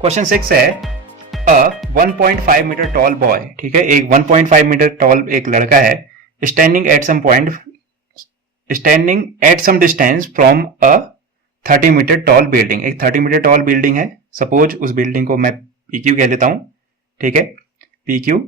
Question 6 है अ 1.5 metre tall boy, ठीक है, एक 1.5 मीटर टॉल एक लड़का है standing at some distance from a 30 metre tall building. एक 30 मीटर टॉल बिल्डिंग है, सपोज उस बिल्डिंग को मैं PQ कह लेता हूं, ठीक है। PQ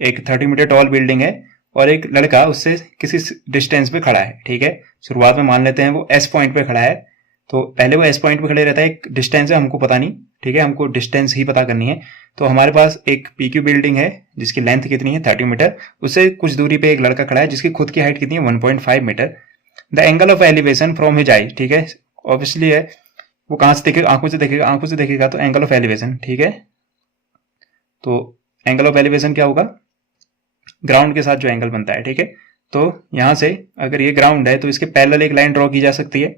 एक 30 मीटर टॉल बिल्डिंग है और एक लड़का उससे किसी डिस्टेंस पे खड़ा है, ठीक है। शुरुआत में मान लेते हैं वो S पॉइंट पे खड़ा है, तो पहले वो S पॉइंट पे खड़े रहता है, एक डिस्टेंस है हमको पता नहीं, ठीक है, हमको डिस्टेंस ही पता करनी है। तो हमारे पास एक PQ बिल्डिंग है जिसकी लेंथ कितनी है 30 मीटर, उससे कुछ दूरी पे एक लड़का खड़ा है जिसकी खुद की हाइट कितनी है 1.5 metre. The angle of elevation from his eye, ठीक है, ऑब्वियसली है वो कहां से देखेगा, आंखों से देखेगा तो एंगल ऑफ एलिवेशन, ठीक है। तो एंगल ऑफ एलिवेशन क्या होगा, ग्राउंड के साथ जो एंगल बनता है, ठीक है। तो यहां से अगर ये ग्राउंड है तो इसके पैरेलल एक लाइन ड्रॉ की जा सकती है,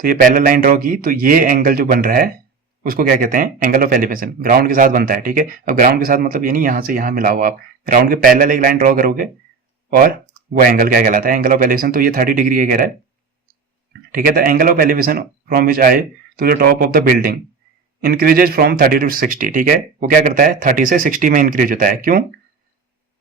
तो ये पैरेलल लाइन ड्रॉ की तो ये एंगल जो बन रहा है उसको क्या कहते हैं, एंगल ऑफ एलिवेशन, ग्राउंड के साथ बनता है, ठीक है। अब ग्राउंड के साथ मतलब ये नहीं यहां से यहां मिला हुआ, आप ग्राउंड के पैरेलल एक लाइन ड्रॉ करोगे और वो एंगल क्या कहलाता है, एंगल ऑफ एलिवेशन। तो ये 30 डिग्री का कह रहा है, ठीक है। The angle of elevation from his eye to the top of the building increases from 30 to 60, ठीक है। वो क्या करता है 30 से 60 में इंक्रीज होता है, क्यों,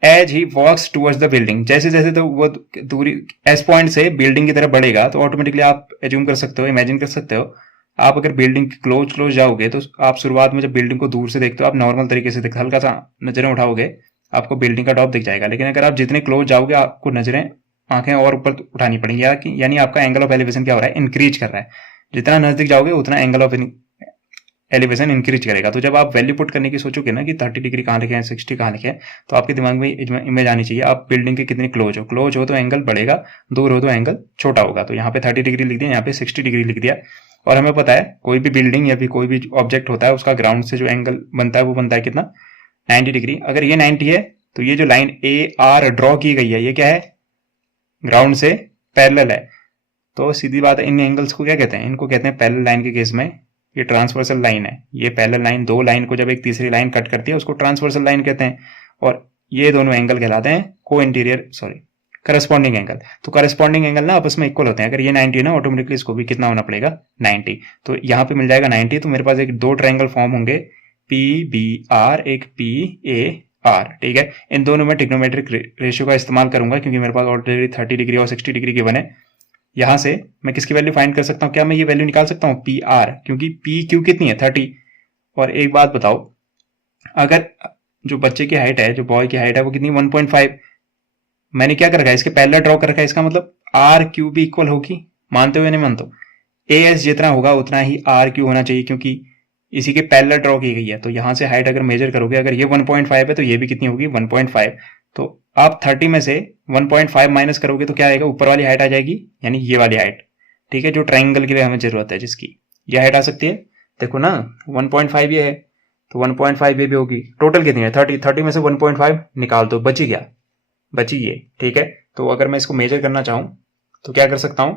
as he walks towards the building, जैसे जैसे तो वो दूरी एस पॉइंट से बिल्डिंग की तरफ बढ़ेगा तो ऑटोमेटिकली आप एज्यूम कर सकते हो, इमेजिन कर सकते हो, आप अगर बिल्डिंग क्लोज जाओगे तो आप शुरुआत में जब बिल्डिंग को दूर से देखते हो आप नॉर्मल तरीके से देखते, हल्का सा नजरें उठाओगे आपको बिल्डिंग का टॉप दिख जाएगा। लेकिन अगर आप जितने क्लोज जाओगे आपको नजरें आंखें और ऊपर उठानी पड़ेंगी, यानी आपका एंगल ऑफ एलिवेशन क्या हो रहा है, इंक्रीज कर रहा है। जितना नजदीक जाओगे उतना एंगल ऑफ एलिवेशन इंक्रीज करेगा। तो जब आप वैल्यू पुट करने की सोचोगे ना कि 30 डिग्री कहाँ लिखे हैं, 60 कहाँ लिखे हैं, तो आपके दिमाग में इमेज आनी चाहिए आप बिल्डिंग के कितने क्लोज हो तो एंगल बढ़ेगा, दूर हो तो एंगल छोटा होगा। तो यहाँ पे 30 डिग्री लिख दिया, यहाँ पे 60 डिग्री लिख दिया। और हमें पता है कोई भी बिल्डिंग या फिर कोई भी ऑब्जेक्ट होता है उसका ग्राउंड से जो एंगल बनता है वो बनता है कितना, 90 डिग्री। अगर ये 90 है तो ये जो लाइन AR ड्रॉ की गई है ये क्या है, ग्राउंड से पैरेलल है। तो सीधी बात है, इन एंगल्स को क्या कहते हैं, इनको कहते हैं पैरेलल लाइन के केस में ये ट्रांसवर्सल लाइन है। ये पैरेलल लाइन दो लाइन को जब एक तीसरी लाइन कट करती है उसको ट्रांसवर्सल लाइन कहते हैं। और ये दोनों एंगल कहलाते हैं करस्पॉन्डिंग एंगल। तो करस्पॉन्डिंग एंगल ना आपस में इक्वल होते हैं। अगर ये 90 है ना ऑटोमेटिकली इसको भी कितना होना पड़ेगा 90। तो यहाँ पे मिल जाएगा 90। तो मेरे पास एक दो ट्रायंगल फॉर्म होंगे PBR, एक PAR, ठीक है। इन दोनों में ट्रिग्नोमेट्रिक रेशियो का इस्तेमाल करूंगा क्योंकि मेरे पास ऑलरेडी 30 डिग्री और 60 डिग्री गिवन है। यहां से मैं किसकी वैल्यू फाइंड कर सकता हूं, क्या मैं ये वैल्यू निकाल सकता हूं PR, क्योंकि PQ कितनी है 30। और एक बात बताओ, अगर जो बच्चे की हाइट है, जो बॉय की हाइट है वो कितनी 1.5, मैंने क्या कर रखा है इसके पैरेलल ड्रॉ कर रखा है, इसका मतलब RQ भी इक्वल होगी, मानते हो या नहीं मानते हो, AS जितना होगा उतना ही RQ होना चाहिए क्योंकि इसी के पैरेलल ड्रॉ की गई है। तो यहां से हाइट अगर मेजर करोगे, अगर ये 1.5 है तो ये भी कितनी होगी 1.5। तो आप 30 में से 1.5 माइनस करोगे तो क्या आएगा, ऊपर वाली हाइट आ जाएगी, यानी ये वाली हाइट, ठीक है, जो ट्रायंगल के लिए हमें जरूरत है जिसकी ये हाइट आ सकती है। देखो ना 1.5 ये है तो 1.5 ये भी होगी, टोटल कितनी है 30 में से 1.5 निकाल दो, बची क्या, बची ये, ठीक है। तो अगर मैं इसको मेजर करना चाहूं तो क्या कर सकता हूं,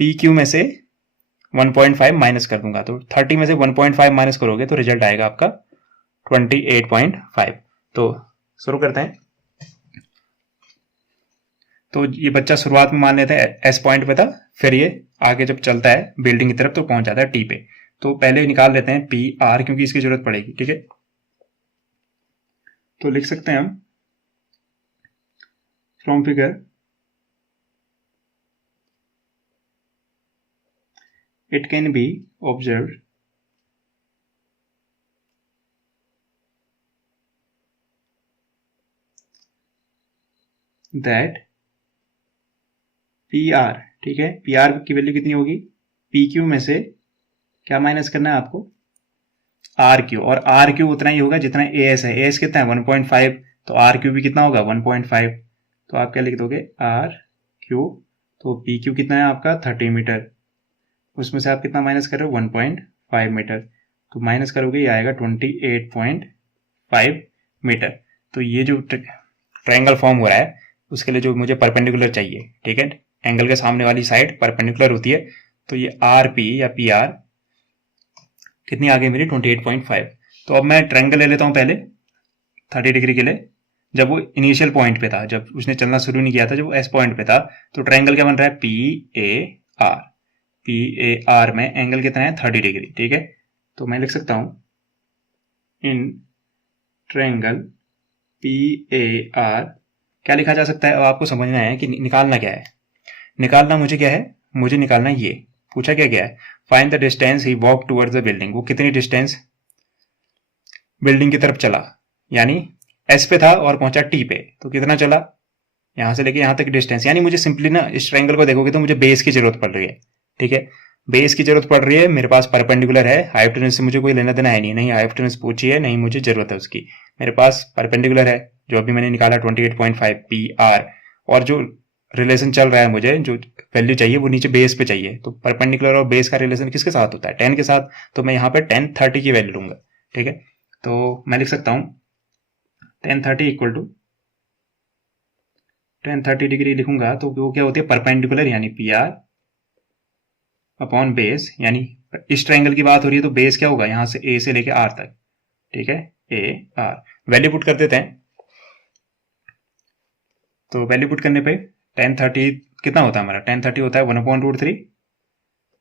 PQ में से 1.5 माइनस कर दूंगा, तो 30 में से 1.5 माइनस करोगे तो रिजल्ट आएगा आपका 28.5। तो शुरू करते हैं। तो ये बच्चा शुरुआत में मान लेते हैं S पॉइंट पे था, फिर ये आगे जब चलता है बिल्डिंग की तरफ तो पहुंच जाता है T पे। तो पहले निकाल लेते हैं PR क्योंकि इसकी जरूरत पड़ेगी, ठीक है। तो लिख सकते हैं हम from figure it can be observed that PR, ठीक है, PR की वैल्यू कितनी होगी, PQ में से क्या माइनस करना है आपको RQ, और RQ उतना ही होगा जितना AS है। AS कितना है 1.5, तो RQ भी कितना होगा 1.5। तो आप क्या लिख दोगे RQ, तो PQ कितना है आपका 30 मीटर, उसमें से आप कितना माइनस कर रहे हो 1.5 मीटर, तो माइनस करोगे ये आएगा 28.5 मीटर। तो ये जो ट्रायंगल फॉर्म हो रहा है उसके लिए जो मुझे परपेंडिकुलर चाहिए, ठीक है, एंगल के सामने वाली साइड परपेंडिकुलर होती है, तो ये RP या PR कितनी आ गई मेरी 28.5। तो अब मैं ट्रायंगल ले लेता हूं पहले 30 डिग्री के लिए। जब वो इनिशियल पॉइंट पे था, जब उसने चलना शुरू नहीं किया था, जब वो S पॉइंट पे था, तो ट्रायंगल क्या बन रहा है PAR में एंगल कितना है 30 डिग्री, ठीक है। तो मैं लिख सकता हूं इन ट्रायंगल पी ए आर क्या लिखा जा सकता है? अब आपको समझना है कि निकालना क्या है। निकालना मुझे क्या है, मुझे निकालना ये पूछा क्या गया है, find the distance he walk towards the building. वो कितनी डिस्टेंस बिल्डिंग की तरफ चला, यानी एस पे था और पहुंचा टी पे, तो कितना चला यहां से लेके यहां तक डिस्टेंस। यानी मुझे सिंपली ना इस ट्रायंगल को देखोगे तो मुझे बेस की जरूरत पड़ रही है, ठीक है, बेस की जरूरत पड़ रही है। मेरे पास परपेंडिकुलर है, हाइपोटेनस से मुझे कोई लेना देना है नहीं, नहीं हाइपोटेनस पूछी है, नहीं मुझे जरूरत है उसकी। मेरे पास परपेंडिकुलर है जो अभी मैंने निकाला 28.5 पी आर, और जो रिलेशन चल रहा है मुझे जो वैल्यू चाहिए वो नीचे बेस पे चाहिए। तो परपेंडिकुलर और बेस का रिलेशन किसके साथ होता है? 10 के साथ। तो मैं यहाँ पे 1030 की वैल्यू लूंगा, ठीक है। तो मैं लिख सकता हूँ 1030 इक्वल टू 1030 डिग्री लिखूंगा तो वो क्या होती है, परपेंडिकुलर यानी पी आर अपॉन बेस, यानी इस ट्रायंगल की बात हो रही है तो बेस क्या होगा, यहां से ए से लेके आर तक, ठीक है, ए आर। वैल्यू पुट कर देते हैं, तो वैल्यू पुट करने पे 1030 कितना होता है हमारा, 1030 होता है 1/√3,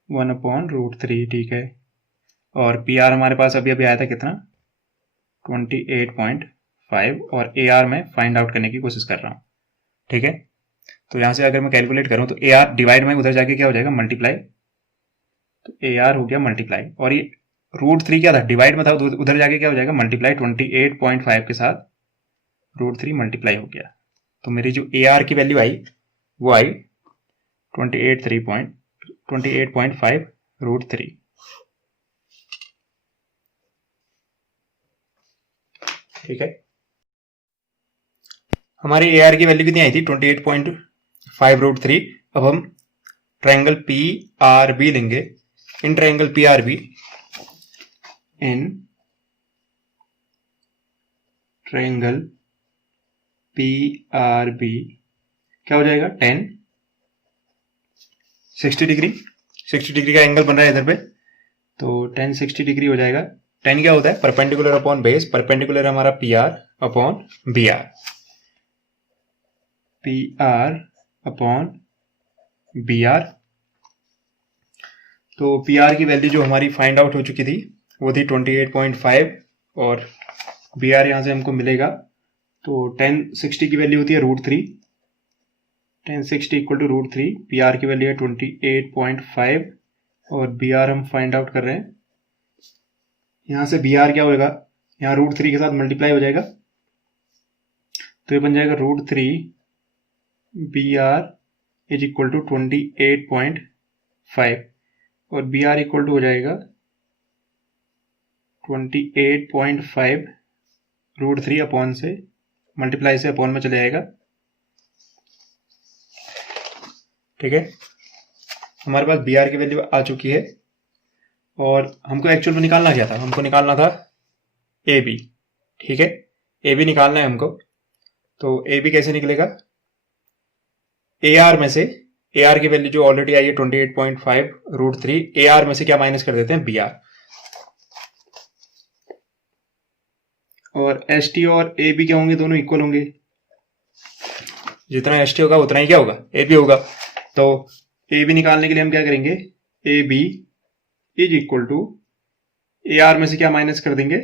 1/√3, ठीक है। और पी आर हमारे पास अभी अभी आया था कितना, 28.5, और ए आर में फाइंड आउट करने की कोशिश कर रहा हूं, ठीक है। तो यहां से अगर मैं कैलकुलेट करूं तो ए आर डिवाइड में उधर जाके क्या हो जाएगा, मल्टीप्लाई, तो ए आर हो गया मल्टीप्लाई, और ये √3 क्या था, डिवाइड में था, उधर जाके क्या हो जाएगा, मल्टीप्लाई 28.5 के साथ √3 मल्टीप्लाई हो गया। तो मेरी जो ए आर की वैल्यू आई वो आई 28.5 √3, ठीक है। हमारी ए आर की वैल्यू कितनी आई थी, 28.5 √3। अब हम ट्रायंगल पी आर बी लेंगे। In triangle P R B, in triangle P R B क्या हो जाएगा, 1060 डिग्री, 60 डिग्री का एंगल बन रहा है इधर पे, तो 1060 डिग्री हो जाएगा। 10 क्या होता है, परपेंडिकुलर अपॉन बेस, परपेंडिकुलर हमारा P R upon B R, P R upon B R. तो पी आर की वैल्यू जो हमारी फाइंड आउट हो चुकी थी वो थी 28.5, और बी आर यहां से हमको मिलेगा, तो 1060 की वैल्यू होती है √3, 1060 इक्वल टू √3, पी आर की वैल्यू है 28.5, और बी आर हम फाइंड आउट कर रहे हैं। यहां से बी आर क्या होगा, यहाँ √3 के साथ मल्टीप्लाई हो जाएगा, तो ये बन जाएगा √3 B R is equal to 28.5, और बी आर इक्वल टू हो जाएगा 28.5 √3 अपॉन से मल्टीप्लाई से अपॉन में चले जाएगा, ठीक है। हमारे पास बी आर की वैल्यू आ चुकी है, और हमको एक्चुअल में निकालना क्या था, हमको निकालना था ए बी, ठीक है, ए बी निकालना है हमको। तो ए बी कैसे निकलेगा, ए आर में से, ए आर की वैल्यू जो ऑलरेडी आई है 28.5 √3, ए आर में से क्या माइनस कर देते हैं, बी आर, और एस टी और ए बी क्या होंगे, दोनों इक्वल होंगे, जितना एस टी होगा उतना ही क्या होगा, ए बी होगा। तो ए बी निकालने के लिए हम क्या करेंगे, A B is equal to A R में से क्या माइनस कर देंगे,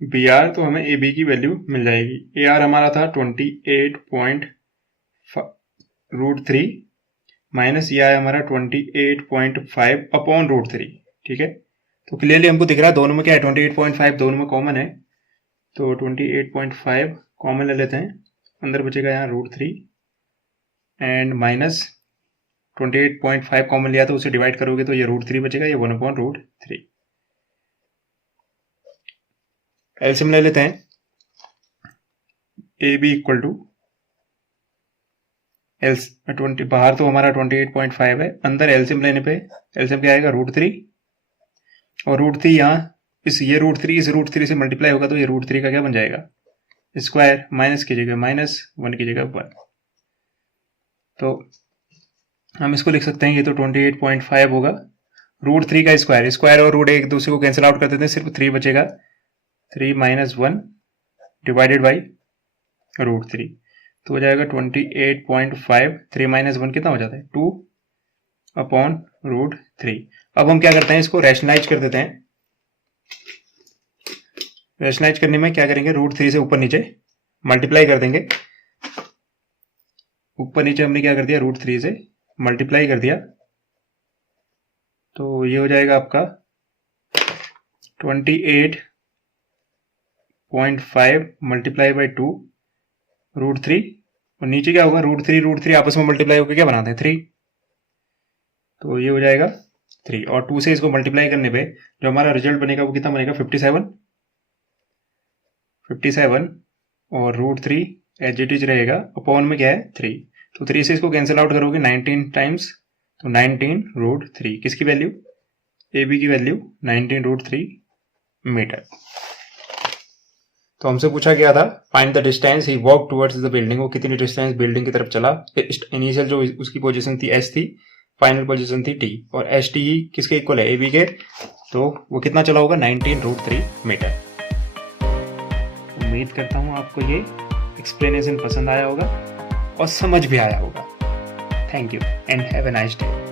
बी आर, तो हमें ए बी की वैल्यू मिल जाएगी। ए आर हमारा था 28.3 माइनस ये आया हमारा 28.5 अपॉन √3, ठीक है। तो क्लियरली हमको दिख रहा है दोनों में क्या है, 28.5 दोनों में कॉमन है, तो 28.5 कॉमन ले लेते हैं, अंदर बचेगा यहाँ √3, एंड माइनस 28.5 कॉमन लिया तो उसे डिवाइड करोगे तो ये √3 बचेगा, ये 1/√3। एलसीएम ले लेते हैं, ए बी इक्वल टू बाहर तो हमारा 28.5 है, अंदर एलसीएम लेने पे एलसीएम क्या आएगा, √3, और √3 यहाँ ये √3 इस √3 से मल्टीप्लाई होगा तो ये √3 का क्या बन जाएगा, स्क्वायर, माइनस की जगह -1 की जगह 1, तो हम इसको लिख सकते हैं, ये तो 28.5 होगा, √3 का स्क्वायर, स्क्वायर और √1 एक दूसरे को कैंसिल आउट कर देते हैं, सिर्फ 3 बचेगा, 3 - 1 डिवाइडेड बाई √3, तो हो जाएगा 28.5, 3 - 1 कितना हो जाता है, 2 अपॉन √3। अब हम क्या करते हैं, इसको रैशनलाइज कर देते हैं, रैशनलाइज करने में क्या करेंगे, √3 से ऊपर नीचे मल्टीप्लाई कर देंगे। ऊपर नीचे हमने क्या कर दिया, √3 से मल्टीप्लाई कर दिया, तो ये हो जाएगा आपका 28.5 मल्टीप्लाई बाई 2 √3, और नीचे क्या होगा, √3 आपस में मल्टीप्लाई होकर क्या बनाते हैं 3, तो ये हो जाएगा 3, और 2 से इसको मल्टीप्लाई करने पे जो हमारा रिजल्ट बनेगा वो कितना बनेगा 57 और √3 एज इट इज रहेगा, अपॉन में क्या है 3, तो 3 से इसको कैंसिल आउट करोगे 19 टाइम्स, तो 19 √3, किसकी वैल्यू, ए बी की वैल्यू 19 √3 मीटर। तो हमसे पूछा गया था find the distance he walk towards the building, वो कितनी डिस्टेंस बिल्डिंग की तरफ चला, इनिशियल जो उसकी पोजीशन थी S थी, फाइनल पोजीशन थी T, और ST किसके इक्वल है, AB के, तो वो कितना चला होगा 19 √3 मीटर। उम्मीद करता हूँ आपको ये एक्सप्लेनेशन पसंद आया होगा और समझ भी आया होगा। Thank you and have a nice day.